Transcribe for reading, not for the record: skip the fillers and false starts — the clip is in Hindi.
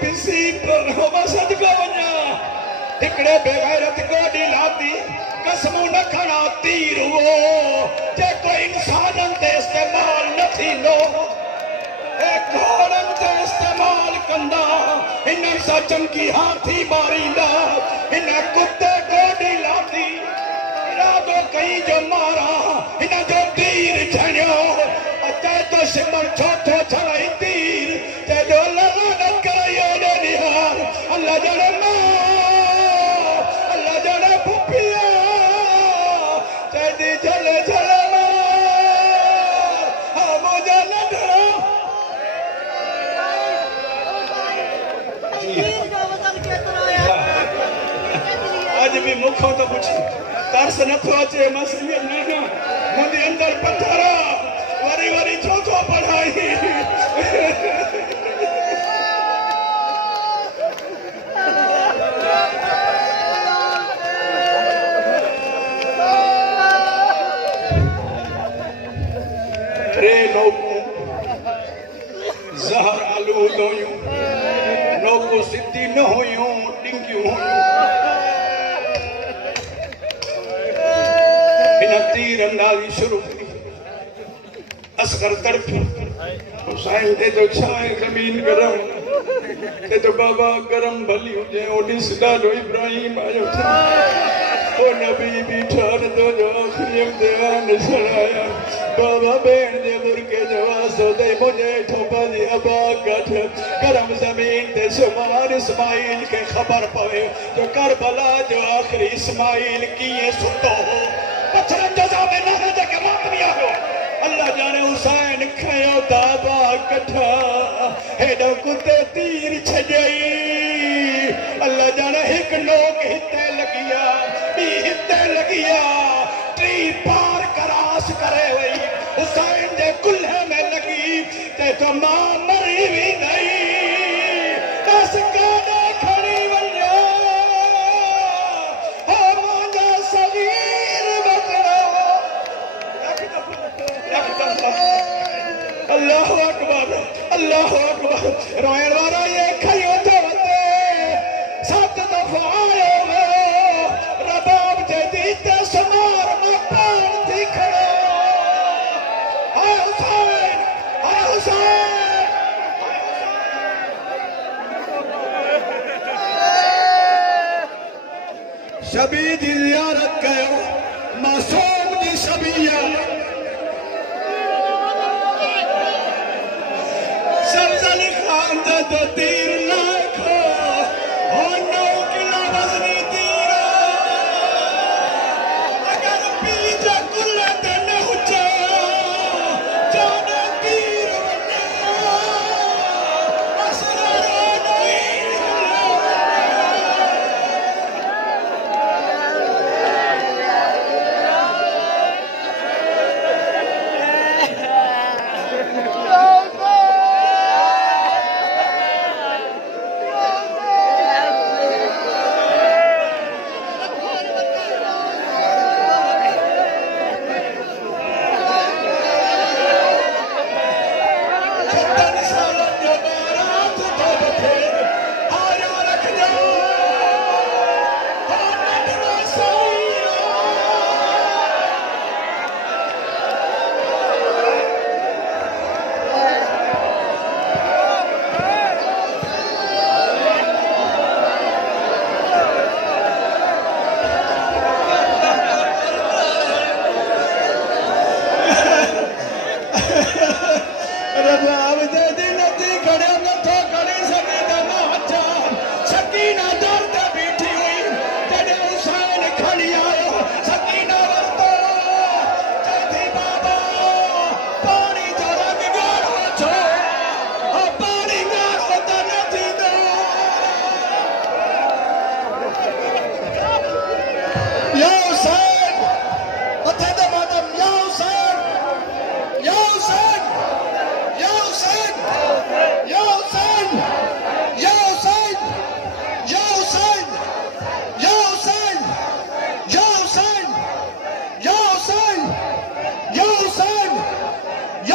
पिसी होवा सदका वञा हिकड़े बेगैरत गोडी लाती कसमू न खणा तीर वो जेको इंसानन ते इस्तेमाल न थींदो ए घोड़न ते इस्तेमाल कंदा इन्हनि सां चंगी हाथी मारींदा इन कुत्ते गोडी लाती इरादो कई जो मारा इन जो तीर छणियो अचे तो सिमर छोथो छड़ाई तीर ते जो लगा न कयो ने निहार अल्लाह जड़े अल्लाह जड़े पुपिया ते दी झले झले मुझे न डरो आज भी मुखों तो कुछ तरस न थो अचे मसलियत न मुंहिंजे अंदर पत्थर वरी वरी छो थो पढ़ाई रे नौकू जहर आलू दोयूं नौकू सिद्धि न हुयूं डिंगियूं हुयूं तीर अंदाजी शुरू की असगर तड़पी हुसैन ते जो छाए जमीन गरम ते जो बाबा गरम भली हुजे ओडी सदा जो इब्राहिम आयो ओ नबी बीठा तो जो आखिरी इम्तिहान छड़ाया बाबा बेन दे बुरके जवासो दे मुझे ठोपा दी अबा गठ गरम जमीन ते सुमार इस्माइल के खबर पवे जो करबला जो आखिरी इस्माइल किए सुतो पत्थर जजा में ना है जगह मातमिया हो अल्लाह जाने हुसैन खयो दाबा कठा हेडो कुत्ते तीर छजई अल्लाह जाने एक लोग हिते लगिया भी हिते लगिया टी पार करास करे वही हुसैन दे कुल्हे में लगी ते तो मां मरी भी नहीं बस गाना खड़ी वञो हो मुंहिंजो सगीर अल्लाह अकबर रोयण वारा ये खयो तो वते सत दफा आयो हो रबाब जे दीते समार में पान थी खड़ो हाय हुसैन शबी जी जियारत कयो मासूम जी शबिया तो तीर लाखो हो 9 किलो वजनी तीर अगर पीछ कुल ते न हुचो जाने तीर वन्ना असगर